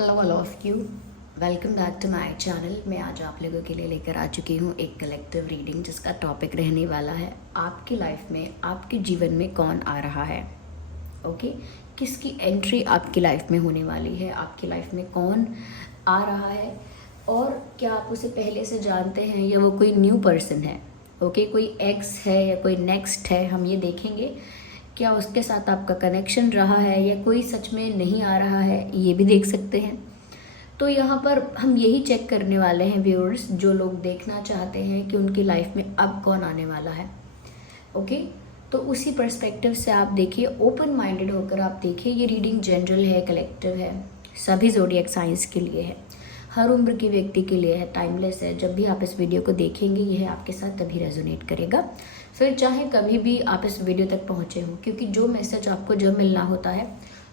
Hello all of you, welcome back to my channel. मैं आज आप लोगों के लिए लेकर आ चुकी हूँ एक कलेक्टिव रीडिंग जिसका टॉपिक रहने वाला है आपकी लाइफ में, आपके जीवन में कौन आ रहा है। ओके, किसकी एंट्री आपकी लाइफ में होने वाली है, आपकी लाइफ में कौन आ रहा है और क्या आप उसे पहले से जानते हैं या वो कोई न्यू पर्सन है। ओके, कोई एक्स है या कोई नेक्स्ट है, हम ये देखेंगे। क्या उसके साथ आपका कनेक्शन रहा है या कोई सच में नहीं आ रहा है, ये भी देख सकते हैं। तो यहाँ पर हम यही चेक करने वाले हैं व्यूअर्स, जो लोग देखना चाहते हैं कि उनकी लाइफ में अब कौन आने वाला है। ओके, तो उसी पर्सपेक्टिव से आप देखिए, ओपन माइंडेड होकर आप देखिए। ये रीडिंग जनरल है, कलेक्टिव है, सभी ज़ोडिएक साइंस के लिए है, हर उम्र के व्यक्ति के लिए है, टाइमलेस है। जब भी आप इस वीडियो को देखेंगे यह आपके साथ तभी रेजोनेट करेगा, फिर चाहे कभी भी आप इस वीडियो तक पहुँचे हो, क्योंकि जो मैसेज आपको जब मिलना होता है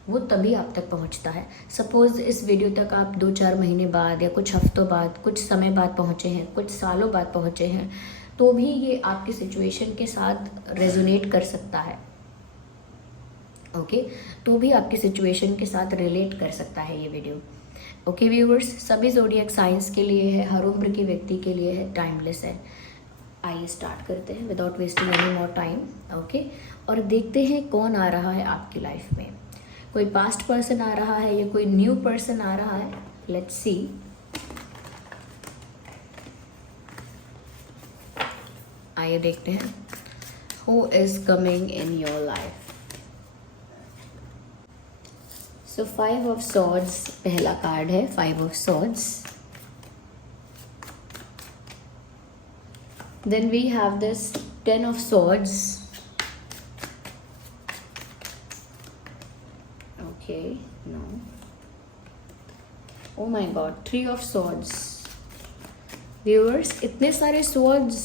वो तभी आप तक पहुंचता है। सपोज़ इस वीडियो तक आप 2-4 महीने बाद या कुछ हफ्तों बाद, कुछ समय बाद पहुंचे हैं, कुछ सालों बाद पहुंचे हैं, तो भी ये आपकी सिचुएशन के साथ रेजोनेट कर सकता है। ओके, तो भी आपकी सिचुएशन के साथ रिलेट कर सकता है ये वीडियो। ओके व्यूअर्स, सभी ज़ोडिएक साइंस के लिए है, हर उम्र के व्यक्ति के लिए है, टाइमलेस है। आइए स्टार्ट करते हैं without wasting any more time. Okay, और देखते हैं कौन आ रहा है आपकी लाइफ में। कोई पास्ट पर्सन आ रहा है या कोई न्यू पर्सन आ रहा है। Let's see. आइए देखते हैं who is coming in your life. So 5 of swords पहला कार्ड है, 5 of swords. Then we have this 10 of swords. Okay, no. Oh my God, 3 of swords. Viewers, इतने सारे swords,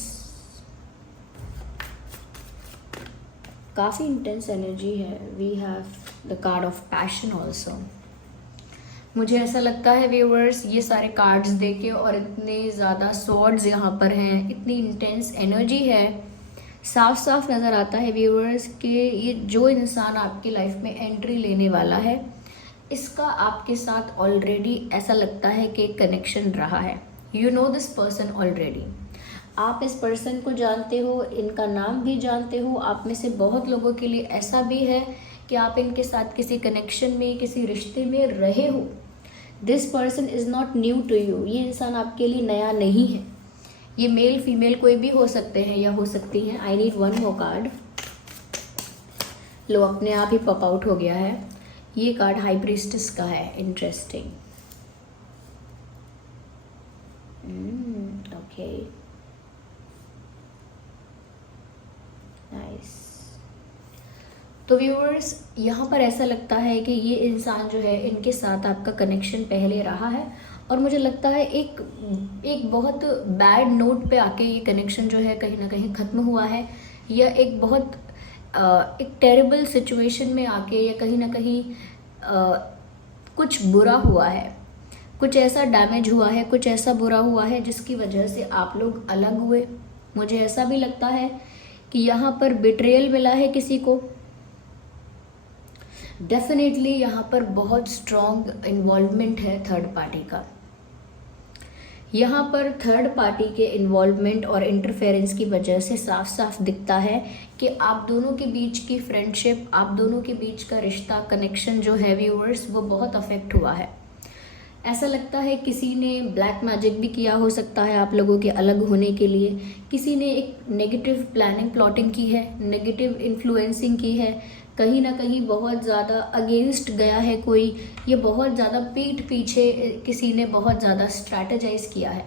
काफ़ी इंटेंस एनर्जी है। We have the card of passion also. मुझे ऐसा लगता है व्यूअर्स, ये सारे कार्ड्स देखे और इतने ज़्यादा swords यहाँ पर हैं, इतनी इंटेंस एनर्जी है, साफ साफ नज़र आता है व्यूअर्स कि ये जो इंसान आपकी लाइफ में एंट्री लेने वाला है, इसका आपके साथ ऑलरेडी ऐसा लगता है कि कनेक्शन रहा है। You know this person already, आप इस पर्सन को जानते हो, इनका नाम भी जानते हो। आप में से बहुत लोगों के लिए ऐसा भी है कि आप इनके साथ किसी कनेक्शन में, किसी रिश्ते में रहे हो। This person is not new to you, ये इंसान आपके लिए नया नहीं है। ये मेल फीमेल कोई भी हो सकते हैं या हो सकती हैं। I need one more card. लो, अपने आप ही पॉप आउट हो गया है। ये कार्ड हाई प्रीस्टेस का है। इंटरेस्टिंग। Okay, nice. तो व्यूअर्स, यहाँ पर ऐसा लगता है कि ये इंसान जो है, इनके साथ आपका कनेक्शन पहले रहा है और मुझे लगता है एक बहुत बैड नोट पे आके ये कनेक्शन जो है कहीं ना कहीं ख़त्म हुआ है, या एक बहुत एक टेरिबल सिचुएशन में आके, या कहीं ना कहीं कुछ बुरा हुआ है, कुछ ऐसा डैमेज हुआ है, कुछ ऐसा बुरा हुआ है जिसकी वजह से आप लोग अलग हुए। मुझे ऐसा भी लगता है कि यहाँ पर बिट्रेयल मिला है किसी को। डेफिनेटली यहाँ पर बहुत स्ट्रॉन्ग इन्वॉल्वमेंट है थर्ड पार्टी का। यहाँ पर थर्ड पार्टी के इन्वॉल्वमेंट और इंटरफेरेंस की वजह से साफ साफ दिखता है कि आप दोनों के बीच की फ्रेंडशिप, आप दोनों के बीच का रिश्ता, कनेक्शन जो है व्यूअर्स, वो बहुत अफेक्ट हुआ है। ऐसा लगता है किसी ने ब्लैक मैजिक भी किया हो सकता है आप लोगों के अलग होने के लिए। किसी ने एक नेगेटिव प्लानिंग, प्लॉटिंग की है, नेगेटिव इन्फ्लुएंसिंग की है, कहीं ना कहीं बहुत ज़्यादा अगेंस्ट गया है कोई, ये बहुत ज़्यादा पीठ पीछे किसी ने बहुत ज़्यादा स्ट्रैटेजाइज किया है,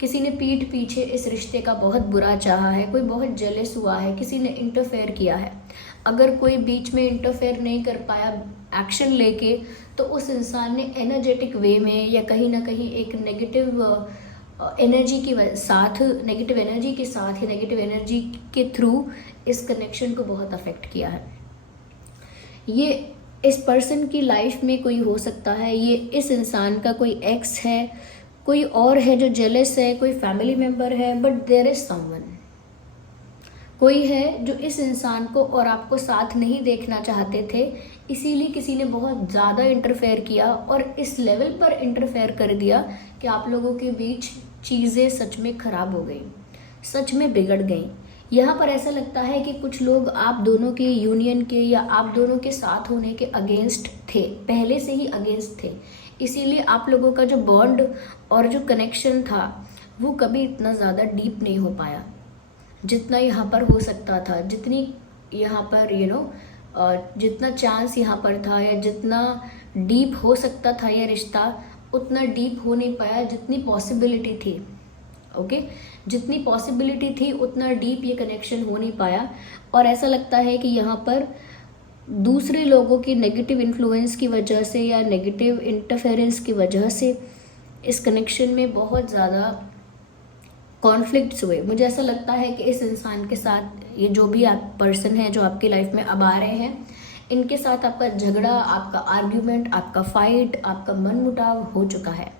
किसी ने पीठ पीछे इस रिश्ते का बहुत बुरा चाहा है, कोई बहुत जेलस हुआ है, किसी ने इंटरफेयर किया है। अगर कोई बीच में इंटरफेयर नहीं कर पाया एक्शन लेके, तो उस इंसान ने एनर्जेटिक वे में या कहीं ना कहीं एक नेगेटिव एनर्जी के साथ, नेगेटिव एनर्जी के साथ या नेगेटिव एनर्जी के थ्रू इस कनेक्शन को बहुत अफेक्ट किया है। ये इस पर्सन की लाइफ में कोई हो सकता है, ये इस इंसान का कोई एक्स है, कोई और है जो जेलस है, कोई फैमिली मेम्बर है, बट देयर इज समवन। कोई है जो इस इंसान को और आपको साथ नहीं देखना चाहते थे, इसीलिए किसी ने बहुत ज़्यादा इंटरफेयर किया और इस लेवल पर इंटरफेयर कर दिया कि आप लोगों के बीच चीज़ें सच में ख़राब हो गई, सच में बिगड़ गई। यहाँ पर ऐसा लगता है कि कुछ लोग आप दोनों के यूनियन के या आप दोनों के साथ होने के अगेंस्ट थे, पहले से ही अगेंस्ट थे, इसीलिए आप लोगों का जो बॉन्ड और जो कनेक्शन था वो कभी इतना ज़्यादा डीप नहीं हो पाया जितना यहाँ पर हो सकता था, जितनी यहाँ पर जितना चांस यहाँ पर था या जितना डीप हो सकता था ये रिश्ता, उतना डीप हो नहीं पाया जितनी पॉसिबिलिटी थी। ओके, जितनी पॉसिबिलिटी थी उतना डीप ये कनेक्शन हो नहीं पाया। और ऐसा लगता है कि यहाँ पर दूसरे लोगों की नेगेटिव इन्फ्लुएंस की वजह से या नेगेटिव इंटरफेरेंस की वजह से इस कनेक्शन में बहुत ज़्यादा कॉन्फ्लिक्ट्स हुए। मुझे ऐसा लगता है कि इस इंसान के साथ ये जो भी आप पर्सन है जो आपकी लाइफ में अब आ रहे हैं, इनके साथ आपका झगड़ा, आपका आर्ग्यूमेंट, आपका फाइट, आपका मनमुटाव हो चुका है।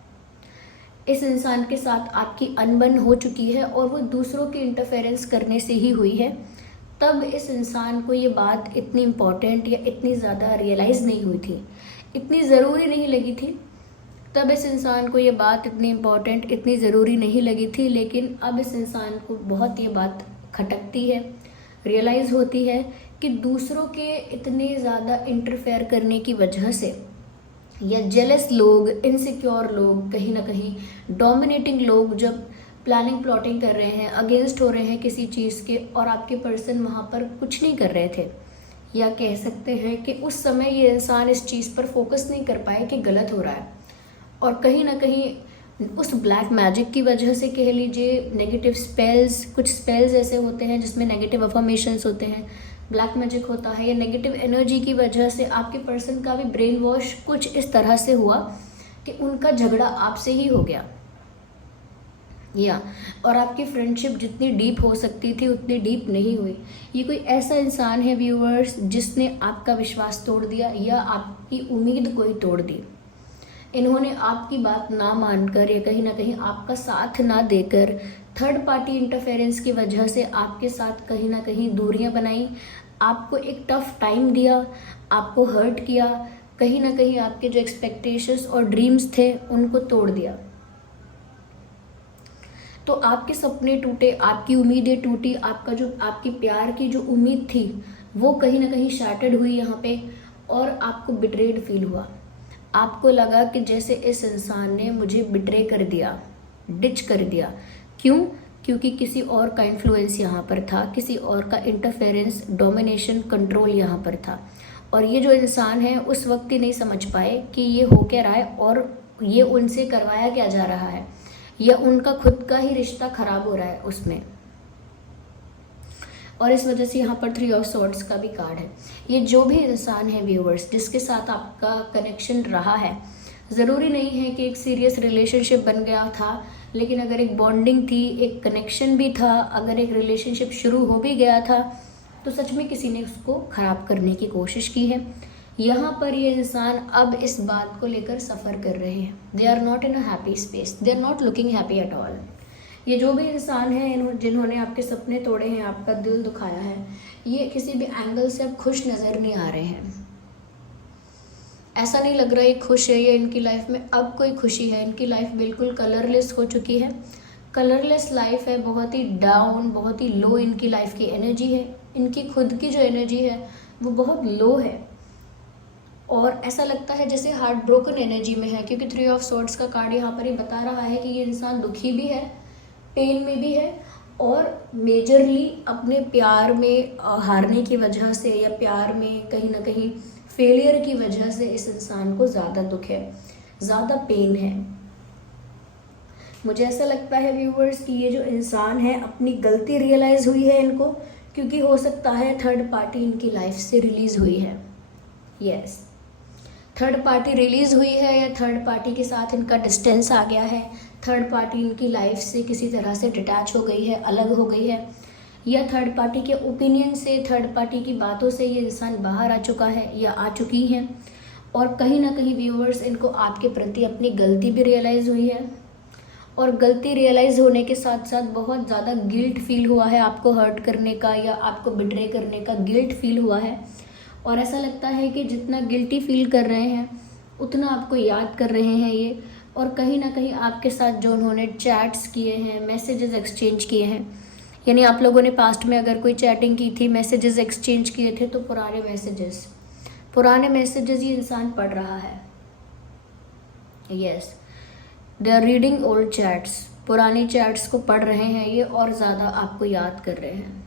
इस इंसान के साथ आपकी अनबन हो चुकी है और वो दूसरों की इंटरफेरेंस करने से ही हुई है। तब इस इंसान को ये बात इतनी इम्पॉर्टेंट या इतनी ज़्यादा रियलाइज़ नहीं हुई थी, इतनी ज़रूरी नहीं लगी थी। तब इस इंसान को ये बात इतनी इम्पॉर्टेंट, इतनी ज़रूरी नहीं लगी थी, लेकिन अब इस इंसान को बहुत ये बात खटकती है, रियलाइज़ होती है कि दूसरों के इतने ज़्यादा इंटरफेयर करने की वजह से या जेलस लोग, इनसिक्योर लोग, कहीं ना कहीं डोमिनेटिंग लोग जब प्लानिंग प्लॉटिंग कर रहे हैं, अगेंस्ट हो रहे हैं किसी चीज़ के और आपके पर्सन वहाँ पर कुछ नहीं कर रहे थे, या कह सकते हैं कि उस समय ये इंसान इस चीज़ पर फोकस नहीं कर पाए कि गलत हो रहा है, और कहीं ना कहीं उस ब्लैक मैजिक की वजह से कह लीजिए, नेगेटिव स्पेल्स, कुछ स्पेल्स ऐसे होते हैं जिसमें नेगेटिव अफर्मेशंस होते हैं, ब्लैक मैजिक होता है, या नेगेटिव एनर्जी की वजह से आपके पर्सन का भी ब्रेन वॉश कुछ इस तरह से हुआ कि उनका झगड़ा आपसे ही हो गया, और आपकी फ्रेंडशिप जितनी डीप हो सकती थी उतनी डीप नहीं हुई। ये कोई ऐसा इंसान है व्यूअर्स जिसने आपका विश्वास तोड़ दिया या आपकी उम्मीद कोई तोड़ दी। इन्होंने आपकी बात ना मानकर या कहीं ना कहीं आपका साथ ना देकर थर्ड पार्टी इंटरफेरेंस की वजह से आपके साथ कहीं ना कहीं दूरियां बनाई, आपको एक टफ टाइम दिया, आपको हर्ट किया, कहीं ना कहीं आपके जो एक्सपेक्टेशंस और ड्रीम्स थे उनको तोड़ दिया। तो आपके सपने टूटे, आपकी उम्मीदें टूटी, आपकी प्यार की जो उम्मीद थी वो कहीं ना कहीं शैटर्ड हुई यहाँ पे, और आपको बिट्रेड फील हुआ। आपको लगा कि जैसे इस इंसान ने मुझे बिट्रे कर दिया, डिच कर दिया। क्यों? क्योंकि किसी और का इन्फ्लुएंस यहाँ पर था, किसी और का इंटरफेरेंस, डोमिनेशन, कंट्रोल यहाँ पर था। और ये जो इंसान है उस वक्त ही नहीं समझ पाए कि ये हो क्या रहा है और ये उनसे करवाया क्या जा रहा है, या उनका खुद का ही रिश्ता खराब हो रहा है उसमें। और इस वजह से यहाँ पर 3 ऑफ सॉर्ड्स का भी कार्ड है। ये जो भी इंसान है व्यूअर्स जिसके साथ आपका कनेक्शन रहा है, ज़रूरी नहीं है कि एक सीरियस रिलेशनशिप बन गया था, लेकिन अगर एक बॉन्डिंग थी, एक कनेक्शन भी था, अगर एक रिलेशनशिप शुरू हो भी गया था, तो सच में किसी ने उसको ख़राब करने की कोशिश की है। यहाँ पर ये इंसान अब इस बात को लेकर सफ़र कर रहे हैं। They are not in a happy space, they are not looking happy at all. ये जो भी इंसान है जिन्होंने आपके सपने तोड़े हैं, आपका दिल दुखाया है, ये किसी भी एंगल से अब खुश नज़र नहीं आ रहे हैं। ऐसा नहीं लग रहा ये खुश है, ये इनकी लाइफ में अब कोई खुशी है। इनकी लाइफ बिल्कुल कलरलेस हो चुकी है, कलरलेस लाइफ है, बहुत ही डाउन, बहुत ही लो इनकी लाइफ की एनर्जी है। इनकी खुद की जो एनर्जी है वो बहुत लो है, और ऐसा लगता है जैसे हार्ट ब्रोकन एनर्जी में है, क्योंकि 3 ऑफ सॉर्ड्स का कार्ड यहाँ पर ही बता रहा है कि ये इंसान दुखी भी है, पेन में भी है, और मेजरली अपने प्यार में हारने की वजह से या प्यार में कहीं ना कहीं फेलियर की वजह से इस इंसान को ज़्यादा दुख है, ज़्यादा पेन है। मुझे ऐसा लगता है व्यूवर्स कि ये जो इंसान है अपनी गलती रियलाइज़ हुई है इनको, क्योंकि हो सकता है थर्ड पार्टी इनकी लाइफ से रिलीज़ हुई है। यस, थर्ड पार्टी रिलीज़ हुई है, या थर्ड पार्टी के साथ इनका डिस्टेंस आ गया है, थर्ड पार्टी इनकी लाइफ से किसी तरह से डिटैच हो गई है, अलग हो गई है, या थर्ड पार्टी के ओपिनियन से, थर्ड पार्टी की बातों से ये इंसान बाहर आ चुका है या आ चुकी हैं। और कहीं ना कहीं व्यूअर्स इनको आपके प्रति अपनी गलती भी रियलाइज़ हुई है, और गलती रियलाइज़ होने के साथ साथ बहुत ज़्यादा गिल्ट फील हुआ है आपको हर्ट करने का या आपको बिट्रे करने का गिल्ट फील हुआ है। और ऐसा लगता है कि जितना गिल्टी फील कर रहे हैं उतना आपको याद कर रहे हैं ये, और कहीं ना कहीं आपके साथ जो उन्होंने चैट्स किए हैं, मैसेजेस एक्सचेंज किए हैं, यानी आप लोगों ने पास्ट में अगर कोई चैटिंग की थी, मैसेजेस एक्सचेंज किए थे, तो पुराने मैसेजेस ये इंसान पढ़ रहा है। Yes, they are reading old chats, पुरानी चैट्स को पढ़ रहे हैं ये और ज़्यादा आपको याद कर रहे हैं।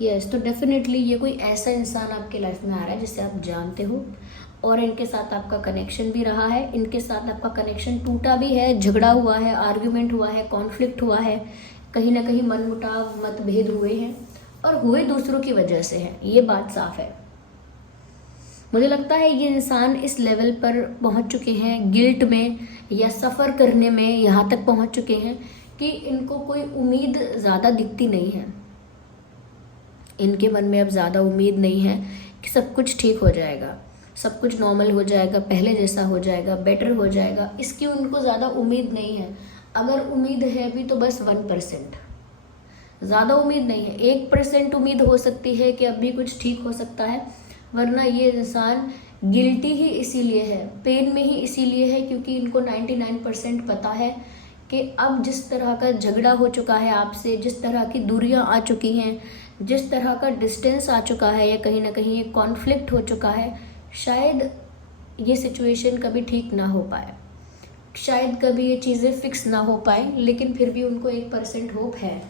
यस, तो डेफिनेटली ये कोई ऐसा इंसान आपके लाइफ में आ रहा है जिसे आप जानते हो और इनके साथ आपका कनेक्शन भी रहा है, इनके साथ आपका कनेक्शन टूटा भी है, झगड़ा हुआ है, आर्ग्यूमेंट हुआ है, कॉन्फ्लिक्ट हुआ है, कहीं ना कहीं मनमुटाव मतभेद हुए हैं और हुए दूसरों की वजह से हैं, ये बात साफ है। मुझे लगता है ये इंसान इस लेवल पर पहुंच चुके हैं, गिल्ट में या सफ़र करने में यहाँ तक पहुंच चुके हैं कि इनको कोई उम्मीद ज़्यादा दिखती नहीं है। इनके मन में अब ज़्यादा उम्मीद नहीं है कि सब कुछ ठीक हो जाएगा, सब कुछ नॉर्मल हो जाएगा, पहले जैसा हो जाएगा, बेटर हो जाएगा, इसकी उनको ज़्यादा उम्मीद नहीं है। अगर उम्मीद है भी तो बस 1%, ज़्यादा उम्मीद नहीं है। 1% उम्मीद हो सकती है कि अभी कुछ ठीक हो सकता है, वरना ये इंसान गिल्टी ही इसीलिए है, पेन में ही इसीलिए है क्योंकि इनको 99% पता है कि अब जिस तरह का झगड़ा हो चुका है आपसे, जिस तरह की दूरियां आ चुकी हैं, जिस तरह का डिस्टेंस आ चुका है या कहीं ना कहीं ये कॉन्फ्लिक्ट हो चुका है, शायद ये सिचुएशन कभी ठीक ना हो पाए, शायद कभी ये चीज़ें फिक्स ना हो पाए, लेकिन फिर भी उनको 1% होप है।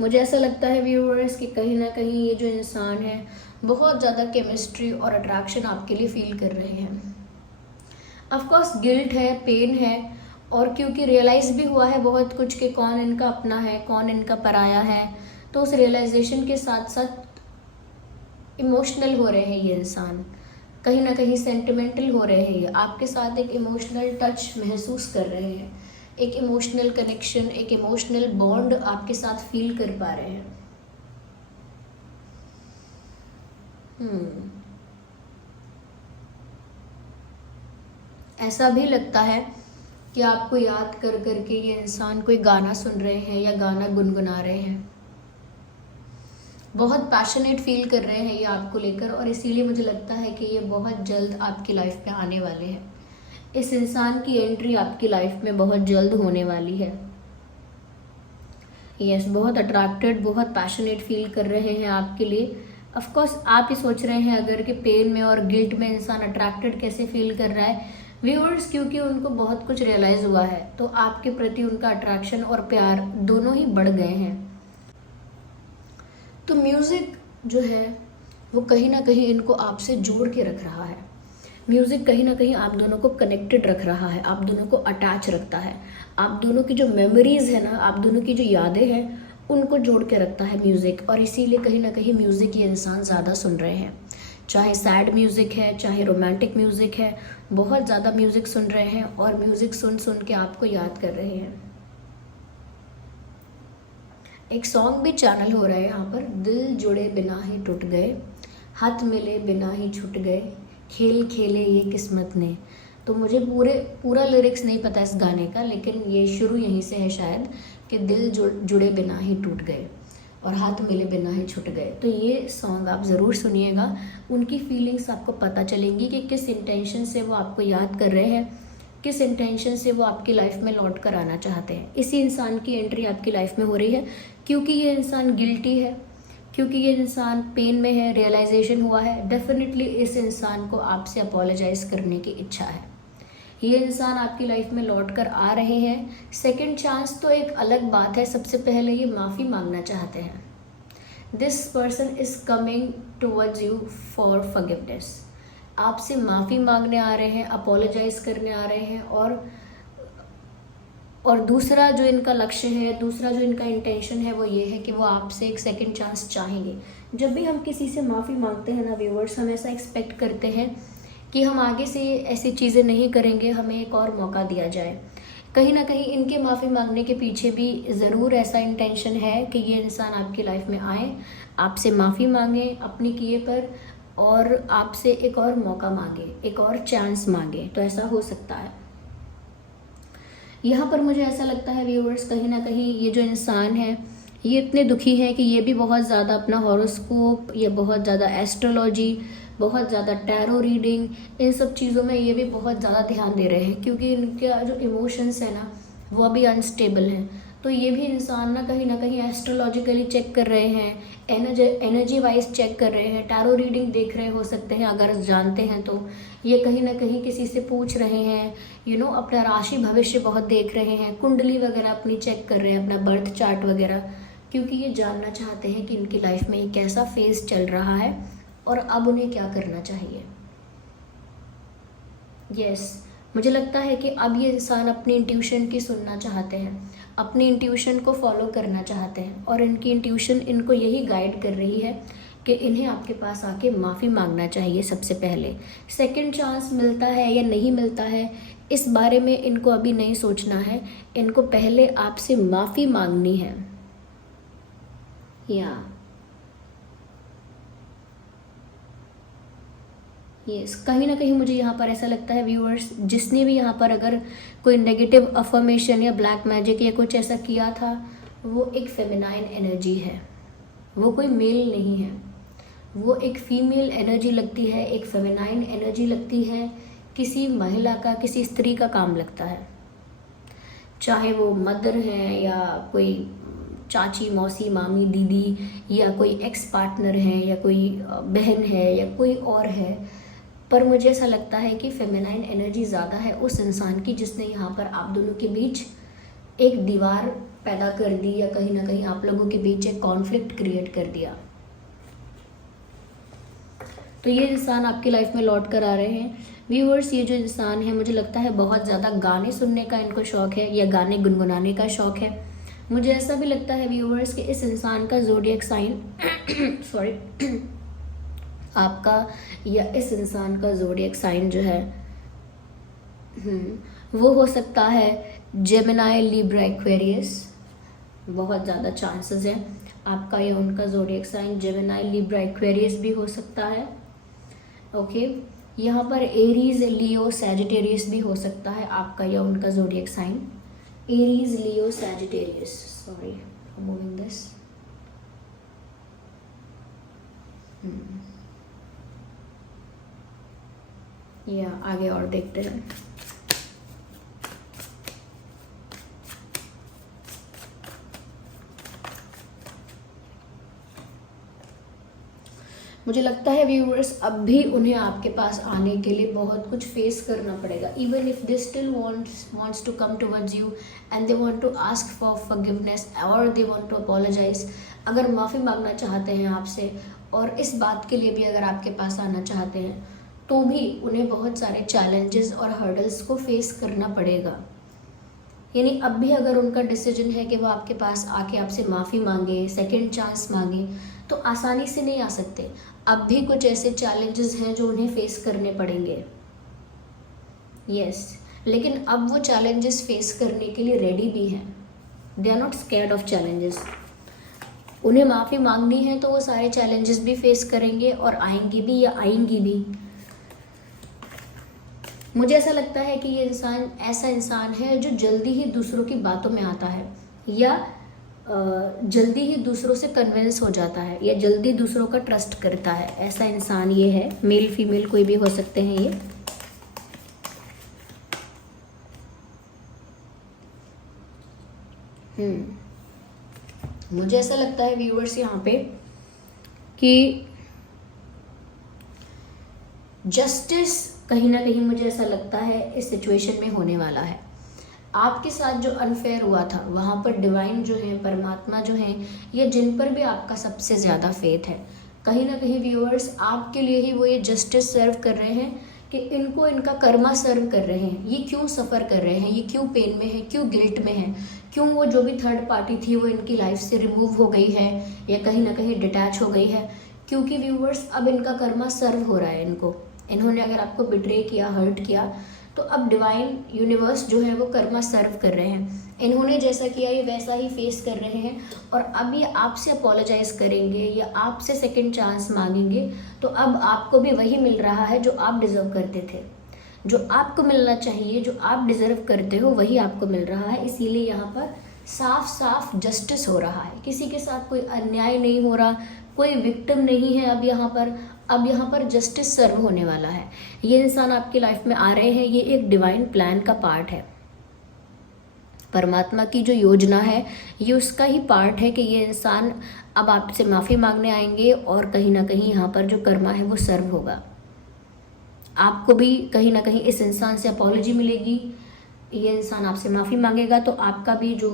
मुझे ऐसा लगता है व्यूअर्स कि कहीं ना कहीं ये जो इंसान है बहुत ज़्यादा केमिस्ट्री और अट्रैक्शन आपके लिए फील कर रहे हैं। ऑफकोर्स गिल्ट है, पेन है, और क्योंकि रियलाइज़ भी हुआ है बहुत कुछ कि कौन इनका अपना है, कौन इनका पराया है, तो उस रियलाइजेशन के साथ साथ इमोशनल हो रहे हैं ये इंसान, कहीं ना कहीं सेंटिमेंटल हो रहे हैं ये, आपके साथ एक इमोशनल टच महसूस कर रहे हैं, एक इमोशनल कनेक्शन, एक इमोशनल बॉन्ड आपके साथ फील कर पा रहे हैं। ऐसा भी लगता है कि आपको याद कर करके ये इंसान कोई गाना सुन रहे हैं या गाना गुनगुना रहे हैं, बहुत पैशनेट फील कर रहे हैं ये आपको लेकर, और इसीलिए मुझे लगता है कि ये बहुत जल्द आपकी लाइफ में आने वाले हैं। इस इंसान की एंट्री आपकी लाइफ में बहुत जल्द होने वाली है। यस, बहुत अट्रैक्टेड, बहुत पैशनेट फील कर रहे हैं आपके लिए। ऑफ कोर्स आप ही सोच रहे हैं अगर कि पेन में और गिल्ट में इंसान अट्रैक्टेड कैसे फील कर रहा है व्यूअर्स, क्योंकि उनको बहुत कुछ रियलाइज हुआ है, तो आपके प्रति उनका अट्रैक्शन और प्यार दोनों ही बढ़ गए हैं। तो म्यूज़िक जो है वो कहीं ना कहीं इनको आपसे जोड़ के रख रहा है, म्यूज़िक कहीं ना कहीं आप दोनों को कनेक्टेड रख रहा है, आप दोनों को अटैच रखता है, आप दोनों की जो मेमोरीज़ है ना, आप दोनों की जो यादें हैं उनको जोड़ के रखता है म्यूज़िक, और इसीलिए कहीं ना कहीं म्यूज़िक ये इंसान ज़्यादा सुन रहे हैं, चाहे सैड म्यूज़िक है, चाहे रोमांटिक म्यूज़िक है, बहुत ज़्यादा म्यूज़िक सुन रहे हैं और म्यूज़िक सुन सुन के आपको याद कर रहे हैं। एक सॉन्ग भी चैनल हो रहा है यहाँ पर, दिल जुड़े बिना ही टूट गए, हाथ मिले बिना ही छूट गए, खेल खेले ये किस्मत ने। तो मुझे पूरा लिरिक्स नहीं पता इस गाने का, लेकिन ये शुरू यहीं से है शायद कि दिल जुड़े बिना ही टूट गए और हाथ मिले बिना ही छूट गए। तो ये सॉन्ग आप ज़रूर सुनिएगा, उनकी फीलिंग्स आपको पता चलेंगी कि किस इंटेंशन से वो आपको याद कर रहे हैं, किस इंटेंशन से वो आपकी लाइफ में लौट कर आना चाहते हैं। इसी इंसान की एंट्री आपकी लाइफ में हो रही है क्योंकि ये इंसान गिल्टी है, क्योंकि ये इंसान पेन में है, रियलाइजेशन हुआ है। डेफिनेटली इस इंसान को आपसे अपोलोजाइज करने की इच्छा है। ये इंसान आपकी लाइफ में लौट कर आ रहे हैं। सेकंड चांस तो एक अलग बात है, सबसे पहले ये माफ़ी मांगना चाहते हैं। This person is coming towards you for forgiveness, आपसे माफ़ी मांगने आ रहे हैं, अपोलोजाइज करने आ रहे हैं। और दूसरा जो इनका लक्ष्य है, दूसरा जो इनका इंटेंशन है वो ये है कि वो आपसे एक सेकंड चांस चाहेंगे। जब भी हम किसी से माफ़ी मांगते हैं ना व्यूअर्स, हम ऐसा एक्सपेक्ट करते हैं कि हम आगे से ऐसी चीज़ें नहीं करेंगे, हमें एक और मौका दिया जाए। कहीं ना कहीं इनके माफ़ी मांगने के पीछे भी ज़रूर ऐसा इंटेंशन है कि ये इंसान आपकी लाइफ में आए, आपसे माफ़ी मांगे अपने किए पर, और आपसे एक और मौका मांगे, एक और चांस मांगे, तो ऐसा हो सकता है। यहाँ पर मुझे ऐसा लगता है व्यूअर्स, कहीं ना कहीं ये जो इंसान है ये इतने दुखी है कि ये भी बहुत ज़्यादा अपना हॉरोस्कोप, ये बहुत ज़्यादा एस्ट्रोलॉजी, बहुत ज़्यादा टैरो रीडिंग, इन सब चीज़ों में ये भी बहुत ज़्यादा ध्यान दे रहे हैं, क्योंकि इनके जो इमोशंस है ना वो अभी अनस्टेबल हैं। तो ये भी इंसान ना कहीं एस्ट्रोलॉजिकली चेक कर रहे हैं, एनर्जी वाइज चेक कर रहे हैं, टैरो रीडिंग देख रहे हो सकते हैं अगर जानते हैं तो। ये कहीं ना कहीं किसी से पूछ रहे हैं, अपना राशि भविष्य बहुत देख रहे हैं, कुंडली वगैरह अपनी चेक कर रहे हैं, अपना बर्थ चार्ट वगैरह, क्योंकि ये जानना चाहते हैं कि इनकी लाइफ में एक कैसा फेज चल रहा है और अब उन्हें क्या करना चाहिए। यस, मुझे लगता है कि अब ये इंसान अपनी इंट्यूशन की सुनना चाहते हैं, अपनी इंट्यूशन को फॉलो करना चाहते हैं, और इनकी इंट्यूशन इनको यही गाइड कर रही है कि इन्हें आपके पास आके माफ़ी मांगना चाहिए सबसे पहले। सेकंड चांस मिलता है या नहीं मिलता है इस बारे में इनको अभी नहीं सोचना है, इनको पहले आपसे माफ़ी मांगनी है। या यस, कहीं ना कहीं मुझे यहाँ पर ऐसा लगता है व्यूअर्स, जिसने भी यहाँ पर अगर कोई नेगेटिव अफर्मेशन या ब्लैक मैजिक या कुछ ऐसा किया था, वो एक फेमिनाइन एनर्जी है, वो कोई मेल नहीं है, वो एक फीमेल एनर्जी लगती है, एक फेमिनाइन एनर्जी लगती है, किसी महिला का, किसी स्त्री का काम लगता है, चाहे वो मदर है या कोई चाची, मौसी, मामी, दीदी, या कोई एक्स पार्टनर है, या कोई बहन है, या कोई और है। पर मुझे ऐसा लगता है कि फेमिनाइन एनर्जी ज़्यादा है उस इंसान की जिसने यहाँ पर आप दोनों के बीच एक दीवार पैदा कर दी, या कहीं ना कहीं आप लोगों के बीच एक कॉन्फ्लिक्ट क्रिएट कर दिया। तो ये इंसान आपकी लाइफ में लौट कर आ रहे हैं व्यूअर्स। ये जो इंसान है, मुझे लगता है बहुत ज़्यादा गाने सुनने का इनको शौक़ है, या गाने गुनगुनाने का शौक़ है। मुझे ऐसा भी लगता है व्यूअर्स कि इस इंसान का ज़ोडिएक साइन सॉरी आपका या इस इंसान का ज़ोडिएक साइन जो है वो हो सकता है जेमिनाई, लिब्रा, एक्वेरियस। बहुत ज़्यादा चांसेस हैं आपका या उनका zodiac sign Gemini, Libra, Aquarius भी हो सकता है। ओके, यहाँ पर एरीज, लियो, सैजिटेरियस भी हो सकता है आपका या उनका zodiac sign. Aries, Leo, Sagittarius, sorry for moving this. या आगे और देखते हैं। मुझे लगता है व्यूअर्स, अब भी उन्हें आपके पास आने के लिए बहुत कुछ फेस करना पड़ेगा। Even if they still wants to come towards you and they want to ask for forgiveness और दे वांट टू अपोलोजाइज, अगर माफ़ी मांगना चाहते हैं आपसे और इस बात के लिए भी अगर आपके पास आना चाहते हैं, तो भी उन्हें बहुत सारे चैलेंजेस और हर्डल्स को फेस करना पड़ेगा। यानी अब भी अगर उनका डिसीजन है कि वो आपके पास आके आपसे माफ़ी मांगे, सेकंड चांस मांगे, तो आसानी से नहीं आ सकते। अब भी कुछ ऐसे चैलेंजेस हैं जो उन्हें फेस करने पड़ेंगे। यस, लेकिन अब वो चैलेंजेस फेस करने के लिए रेडी भी हैं। They are not scared of challenges. उन्हें माफ़ी मांगनी है तो वो सारे चैलेंजेस भी फेस करेंगे और आएंगी भी या आएंगी भी। मुझे ऐसा लगता है कि ये इंसान ऐसा इंसान है जो जल्दी ही दूसरों की बातों में आता है, या जल्दी ही दूसरों से कन्विंस हो जाता है, या जल्दी दूसरों का ट्रस्ट करता है। ऐसा इंसान ये है, मेल फीमेल कोई भी हो सकते हैं ये। मुझे ऐसा लगता है व्यूअर्स यहाँ पे कि जस्टिस कहीं ना कहीं मुझे ऐसा लगता है इस सिचुएशन में होने वाला है। आपके साथ जो अनफेयर हुआ था वहाँ पर डिवाइन जो है, परमात्मा जो है, या जिन पर भी आपका सबसे ज़्यादा फेथ है, कहीं ना कहीं व्यूअर्स आपके लिए ही वो ये जस्टिस सर्व कर रहे हैं कि इनको इनका कर्मा सर्व कर रहे हैं। ये क्यों सफ़र कर रहे हैं, ये क्यों पेन में है, क्यों गिल्ट में है, क्यों वो जो भी थर्ड पार्टी थी वो इनकी लाइफ से रिमूव हो गई है या कहीं ना कहीं डिटैच हो गई है, क्योंकि व्यूअर्स अब इनका कर्मा सर्व हो रहा है। इन्होंने अगर आपको बिट्रे किया, हर्ट किया, तो अब डिवाइन यूनिवर्स जो है वो कर्मा सर्व कर रहे हैं। इन्होंने जैसा किया ये वैसा ही फेस कर रहे हैं, और अब ये आपसे अपोलोजाइज करेंगे या आपसे सेकंड चांस मांगेंगे, तो अब आपको भी वही मिल रहा है जो आप डिजर्व करते थे। जो आपको मिलना चाहिए, जो आप डिजर्व करते हो, वही आपको मिल रहा है। इसीलिए यहाँ पर साफ साफ जस्टिस हो रहा है, किसी के साथ कोई अन्याय नहीं हो रहा, कोई विक्टिम नहीं है। अब यहाँ पर जस्टिस सर्व होने वाला है। ये इंसान आपकी लाइफ में आ रहे हैं, ये एक डिवाइन प्लान का पार्ट है। परमात्मा की जो योजना है ये उसका ही पार्ट है कि ये इंसान अब आपसे माफ़ी मांगने आएंगे, और कहीं ना कहीं यहाँ पर जो कर्मा है वो सर्व होगा। आपको भी कहीं ना कहीं इस इंसान से अपॉलॉजी मिलेगी, ये इंसान आपसे माफ़ी मांगेगा, तो आपका भी जो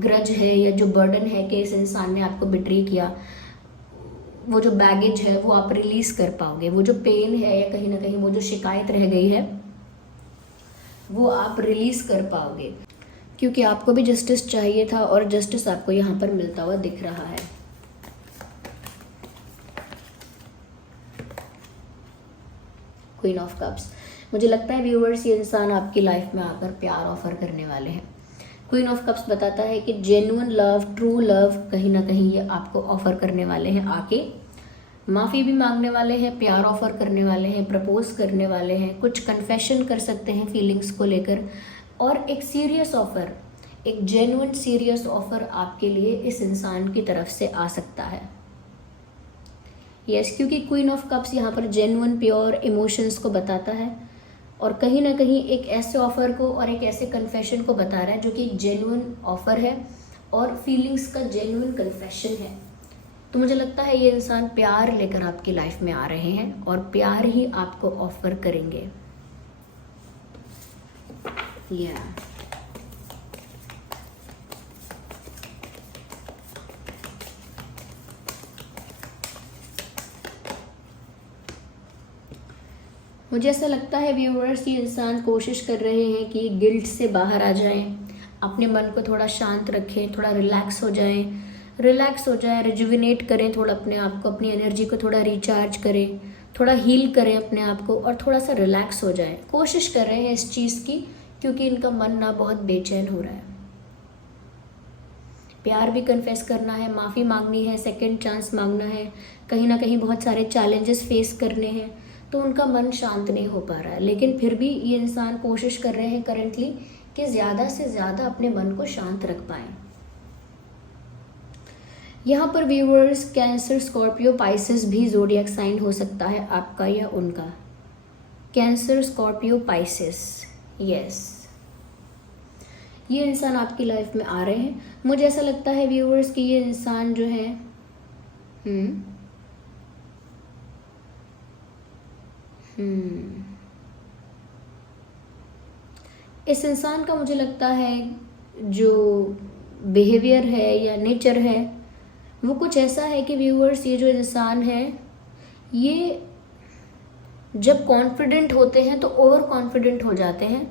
ग्रज है या जो बर्डन है कि इस इंसान ने आपको बिट्रे किया, वो जो बैगेज है वो आप रिलीज़ कर पाओगे। वो जो पेन है या कहीं ना कहीं वो जो शिकायत रह गई है वो आप रिलीज़ कर पाओगे, क्योंकि आपको भी जस्टिस चाहिए था, और जस्टिस आपको यहाँ पर मिलता हुआ दिख रहा है। क्वीन ऑफ कप्स, मुझे लगता है व्यूअर्स ये इंसान आपकी लाइफ में आकर प्यार ऑफर करने वाले हैं। क्वीन ऑफ कप्स बताता है कि जेन्युइन लव, ट्रू लव कहीं ना कहीं ये आपको ऑफर करने वाले हैं, आके माफ़ी भी मांगने वाले हैं, प्यार ऑफर करने वाले हैं, प्रपोज करने वाले हैं, कुछ कन्फेशन कर सकते हैं फीलिंग्स को लेकर, और एक सीरियस ऑफर, एक जेन्युइन सीरियस ऑफर आपके लिए इस इंसान की तरफ से आ सकता है। यस, क्योंकि क्वीन ऑफ कप्स यहाँ पर जेन्युइन प्योर इमोशंस को बताता है, और कहीं ना कहीं एक ऐसे ऑफर को और एक ऐसे कन्फेशन को बता रहा है जो कि जेन्युइन ऑफर है और फीलिंग्स का जेन्युइन कन्फेशन है। तो मुझे लगता है ये इंसान प्यार लेकर आपकी लाइफ में आ रहे हैं, और प्यार ही आपको ऑफर करेंगे। मुझे ऐसा लगता है व्यूअर्स ये इंसान कोशिश कर रहे हैं कि गिल्ट से बाहर आ जाएं, अपने मन को थोड़ा शांत रखें, थोड़ा रिलैक्स हो जाएं, रिजुविनेट करें थोड़ा अपने आप को, अपनी एनर्जी को थोड़ा रिचार्ज करें, थोड़ा हील करें अपने आप को, और थोड़ा सा रिलैक्स हो जाएं। कोशिश कर रहे हैं इस चीज़ की, क्योंकि इनका मन ना बहुत बेचैन हो रहा है। प्यार भी कन्फेस करना है, माफ़ी मांगनी है, सेकंड चांस मांगना है, कहीं ना कहीं बहुत सारे चैलेंजेस फेस करने हैं, तो उनका मन शांत नहीं हो पा रहा है। लेकिन फिर भी ये इंसान कोशिश कर रहे हैं करेंटली कि ज़्यादा से ज़्यादा अपने मन को शांत रख पाएं। यहाँ पर व्यूअर्स कैंसर, स्कॉर्पियो, पाइसेस भी ज़ोडिएक साइन हो सकता है आपका या उनका। कैंसर, स्कॉर्पियो, पाइसेस, यस, ये इंसान आपकी लाइफ में आ रहे हैं। मुझे ऐसा लगता है व्यूअर्स कि ये इंसान जो है इस इंसान का मुझे लगता है जो बिहेवियर है या नेचर है वो कुछ ऐसा है कि व्यूअर्स ये जो इंसान है ये जब कॉन्फिडेंट होते हैं तो ओवर कॉन्फिडेंट हो जाते हैं,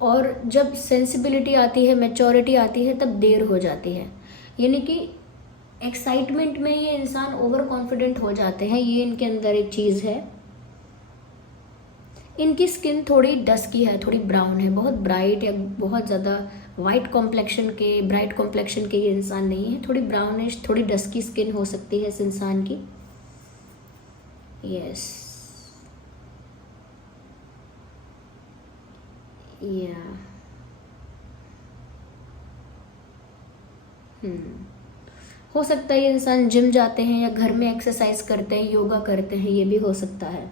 और जब सेंसिबिलिटी आती है, मैच्योरिटी आती है, तब देर हो जाती है। यानी कि एक्साइटमेंट में ये इंसान ओवर कॉन्फिडेंट हो जाते हैं, ये इनके अंदर एक चीज़ है। इनकी स्किन थोड़ी डस्की है, थोड़ी ब्राउन है, बहुत ब्राइट या बहुत ज़्यादा वाइट कॉम्प्लेक्शन के, ब्राइट कॉम्प्लेक्शन के ये इंसान नहीं है। थोड़ी ब्राउनिश, थोड़ी डस्की स्किन हो सकती है इस इंसान की। यस, हो सकता है ये इंसान जिम जाते हैं या घर में एक्सरसाइज करते हैं, योगा करते हैं, ये भी हो सकता है।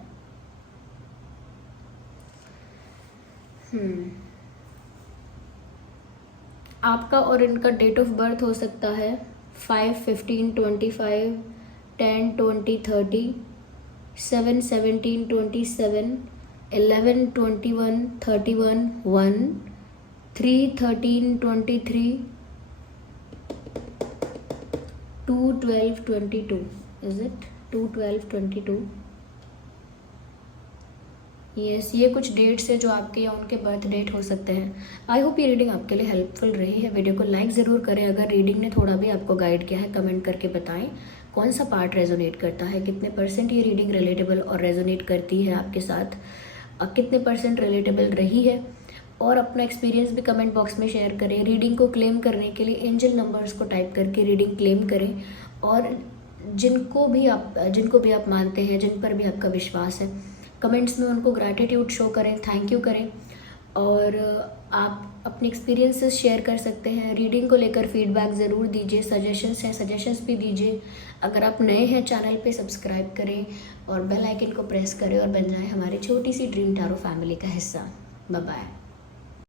आपका और इनका डेट ऑफ बर्थ हो सकता है 5, 15, 25, 10, 20, 30, 7, 17, 27, 11, 21, 31, 1, 3, 13, 23, 2, 12, 22. Is it 2, 12, 22? यस, ये कुछ डेट्स है जो आपके या उनके बर्थ डेट हो सकते हैं। आई होप ये रीडिंग आपके लिए हेल्पफुल रही है। वीडियो को लाइक ज़रूर करें। अगर रीडिंग ने थोड़ा भी आपको गाइड किया है कमेंट करके बताएं। कौन सा पार्ट रेजोनेट करता है, कितने % ये रीडिंग रिलेटेबल और रेजोनेट करती है आपके साथ, कितने % रिलेटेबल रही है। और अपना एक्सपीरियंस भी कमेंट बॉक्स में शेयर करें। रीडिंग को क्लेम करने के लिए एंजल नंबर्स को टाइप करके रीडिंग क्लेम करें। और जिनको भी आप मानते हैं, जिन पर भी आपका विश्वास है, कमेंट्स में उनको ग्रैटिट्यूड शो करें, थैंक यू करें। और आप अपने एक्सपीरियंसेस शेयर कर सकते हैं। रीडिंग को लेकर फीडबैक ज़रूर दीजिए, सजेशंस हैं सजेशंस भी दीजिए। अगर आप नए हैं चैनल पे सब्सक्राइब करें और बेल आइकन को प्रेस करें और बन जाएं हमारी छोटी सी ड्रीम टैरो फैमिली का हिस्सा। Bye bye.